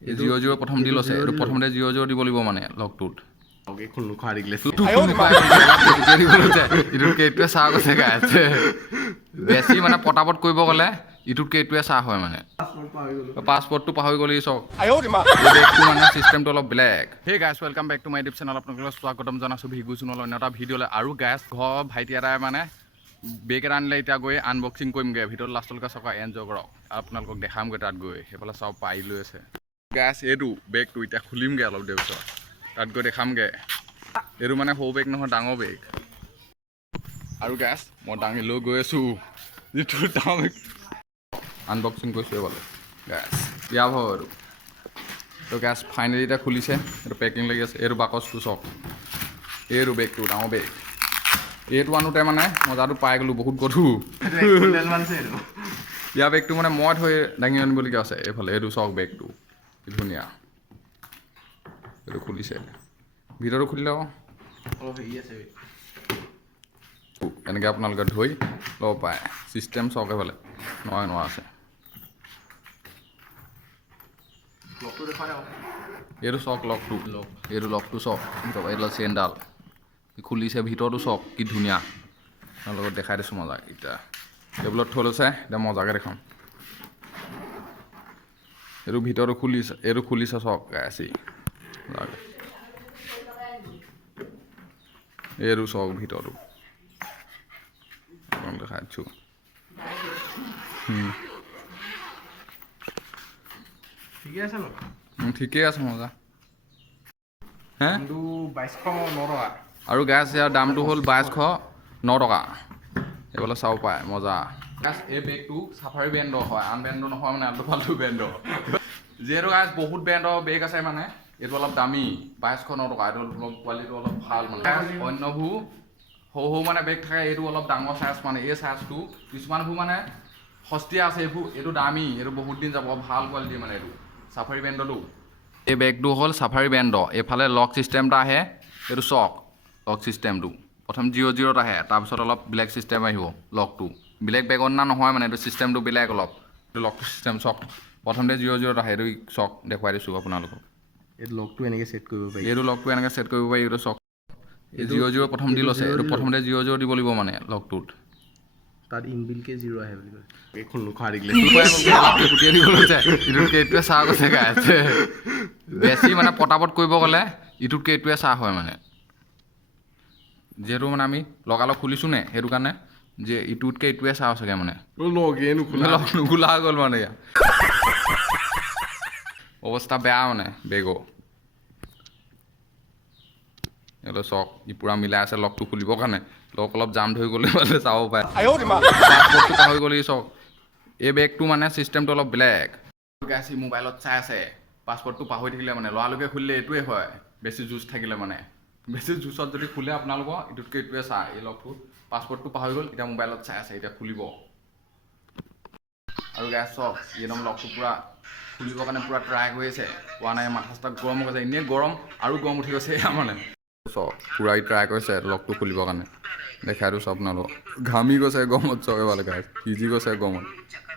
zero' প্ৰথম দি লৈছে এইটো প্ৰথমতে জিৰ' দিব লাগিব মানে লকটোত ইটোতকে এইটোৱে চাহ কৈছে গাইছে বেছি মানে পটাপট কৰিব গ'লে ইটোতকে এইটোৱে চাহ হয় মানে পাছপৰ্টটো পাহৰি গ'লি চাওক বেগটো মানে চিষ্টেমটো অলপ বেলেগ সেই গাইছ welcome back to my YouTube channel আপোনালোকক স্বাগতম জনাইছোঁ ভিগু চেনেল অন্য এটা ভিডিঅ'লৈ আৰু গাইছ ঘৰ ভাইটি এটাই মানে বেগ এটা আনিলে এতিয়া গৈ আনবক্সিং কৰিমগৈ ভিতৰত লাষ্টলৈকে চাওক এনজয় কৰক আপোনালোকক দেখামগৈ তাত গৈ সেইফালে চাওক পাই লৈ আছে গাইছ এইটো বেগটো এতিয়া খুলিমগৈ অলপ দেৰি পিছত তাত গৈ দেখামগৈ এইটো মানে সৰু বেগ নহয় ডাঙৰ বেগ আৰু গাইছ মই দাঙি লৈ গৈ আছোঁ যিটো ডাঙৰ বেগ আনবক্সিং কৰিছোঁ এইফালে গাইছ বিয়া ভাব আৰু তো গাইছ ফাইনেলি এতিয়া খুলিছে এইটো পেকিং লাগি আছে এইটো বাকচটো চাওক এইটো বেগটো ডাঙৰ বেগ এইটো আনোতে মানে মজাটো পাই গ'লোঁ বহুত গধুৰ ইয়াৰ বেগটো মানে মই থৈ দাঙি আনিবলগীয়া আছে এইফালে এইটো চাওক বেগটো ধুনীয়া এইটো খুলিছে ভিতৰটো খুলিলে অলপ হেৰি আছে এনেকৈ আপোনালোকে ধৰি ল'ব পাৰে চিষ্টেম চাওক এইফালে নোৱা আছে এইটো চাওক লকটো এইটো লকটো চাওক এইডাল চেইনডাল খুলিছে ভিতৰতো চাওক কি ধুনীয়া তাৰ লগত দেখাই দিছোঁ মজাক এতিয়া টেবুলত থৈ লৈছে এতিয়া মজাকৈ দেখাম এইটো ভিতৰতো খুলিছে চাওক গাইছে এইটো চাওক ভিতৰতো দেখাই দিছোঁ ঠিকেই আছে মজা হে আৰু গেছ ইয়াৰ দামটো হ'ল 2209 টকা এইফালে চাব পায় মজা গাছ এই বেগটো চাফাৰী ব্ৰেণ্ডৰ হয় আন ব্ৰেণ্ডৰ নহয় মানে আল্টু ফাল্টু ব্ৰেণ্ডৰ যিহেতু গাছ বহুত ব্ৰেণ্ডৰ বেগ আছে মানে এইটো অলপ দামী 2209 টকা এইটো অলপ কোৱালিটিটো অলপ ভাল মানে অন্যবোৰ সৰু মানে বেগ থাকে এইটো অলপ ডাঙৰ চাইজ মানে এই চাইজটো কিছুমানবোৰ মানে সস্তীয়া আছে এইটো দামী এইটো বহুত দিন যাব ভাল কোৱালিটি মানে এইটো চাফাৰী ব্ৰেণ্ডৰটো এই বেগটো হ'ল চাফাৰী ব্ৰেণ্ডৰ এইফালে লক চিষ্টেম এটা আহে এইটো চক লক চিষ্টেমটো প্ৰথম 00 আহে তাৰপিছত অলপ ব্লেক চিষ্টেম আহিব লকটো ব্লেক বেগৰ না নহয় মানে এইটো চিষ্টেমটো বেলেগ অলপ এইটো লক চিষ্টেম চক প্ৰথমতে 00 আহে এইটো চক দেখুৱাই দিছোঁ আপোনালোকক এইটো লকটো এনেকৈ ছেট কৰিব পাৰি এইটো লকটো এনেকৈ ছেট কৰিব পাৰি এইটো চক এই 00 প্ৰথম দি লৈছে এইটো প্ৰথমতে 00 দিব লাগিব মানে লকটোত তাত ইনবিল্টকে 0 আহে বুলি কয় এইখন ইটোতকে এইটোৱে চাহ কৈছে গাইছে বেছি মানে পটাপট কৰিব গ'লে ইটোতকে এইটোৱে চাহ হয় মানে যিহেতু মানে আমি লগালগ খুলিছোঁ নে সেইটো কাৰণে যে ইটোতকে এইটোৱে চাহ চাগে মানে নোখোলা গ'ল মানে ইয়াৰ অৱস্থা বেয়া মানে বেগৰ এইটো চক ই পূৰা মিলাই আছে লকটো খুলিবৰ কাৰণে লক অলপ জাম ধৰি গ'লে মানে চাব পাৰে পাছপৰ্টটো পাহৰি গ'লি চক এই বেগটো মানে চিষ্টেমটো অলপ বেলেগ গাইছে মোবাইলত চাই আছে পাছপৰ্টটো পাহৰি থাকিলে মানে লৰালকে খুলিলে এইটোৱে হয় বেছি জুচ থাকিলে মানে বেছি জুচত যদি খোলে আপোনালোকৰ ইটোতকৈ এইটোৱে চাই এই লগটো পাছপৰ্টটো পাহৰি গ'ল এতিয়া মোবাইলত চাই আছে এতিয়া খুলিব আৰু গাইছ চক একদম লগটো পূৰা খুলিবৰ কাৰণে পূৰা ট্ৰাই কৰি আছে পোৱা নাই মাথা চাথা গৰম হৈ গৈছে এনেই গৰম আৰু গৰম উঠি গৈছে এয়া মানে চক পূৰা ট্ৰাই কৰিছে লগটো খুলিবৰ কাৰণে দেখাই দিওঁ চব আপোনালোকক ঘামি গৈছে গৰমত চকে ভালে গাইছ সিজি গৈছে গৰমত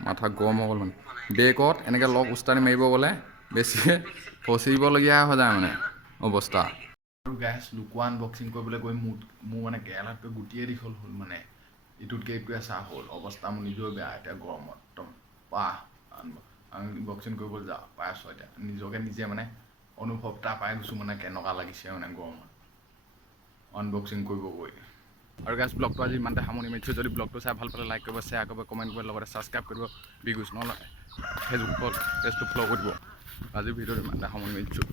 মাথা গৰম হৈ গ'ল মানে বেগত এনেকৈ লক উস্তাদি মাৰিব গ'লে বেছি ফচিবলগীয়া হৈ যায় মানে অৱস্থা আৰু গাইছ লুকুৱা আনবক্সিং কৰিবলৈ গৈ মোৰ মানে কেৰেলাতকৈ গুটিয়ে দীঘল হ'ল মানে ইটোতকৈ এইটোৱে চাহ হ'ল অৱস্থা মোৰ নিজেও বেয়া এতিয়া গৰমত একদম আনবক্সিং কৰিবলৈ যাওঁ পাই আছোঁ এতিয়া নিজকে নিজে মানে অনুভৱ এটা পাই গৈছোঁ মানে কেনেকুৱা লাগিছে মানে গৰমত আনবক্সিং কৰিব গৈ আৰু গাইছ ব্লগটো আজি ইমানতে সামৰণি মাৰিছোঁ যদি ব্লগটো চাই ভাল পালে লাইক কৰিব শ্বেয়াৰ কৰিব কমেণ্ট কৰিব লগতে ছাবস্ক্ৰাইব কৰিব বিগুজ নহ'লে ফেচবুক পেজটো ফ'ল' কৰি দিব আজিৰ ভিডিঅ'টো ইমানতে সামৰণি মাৰিছোঁ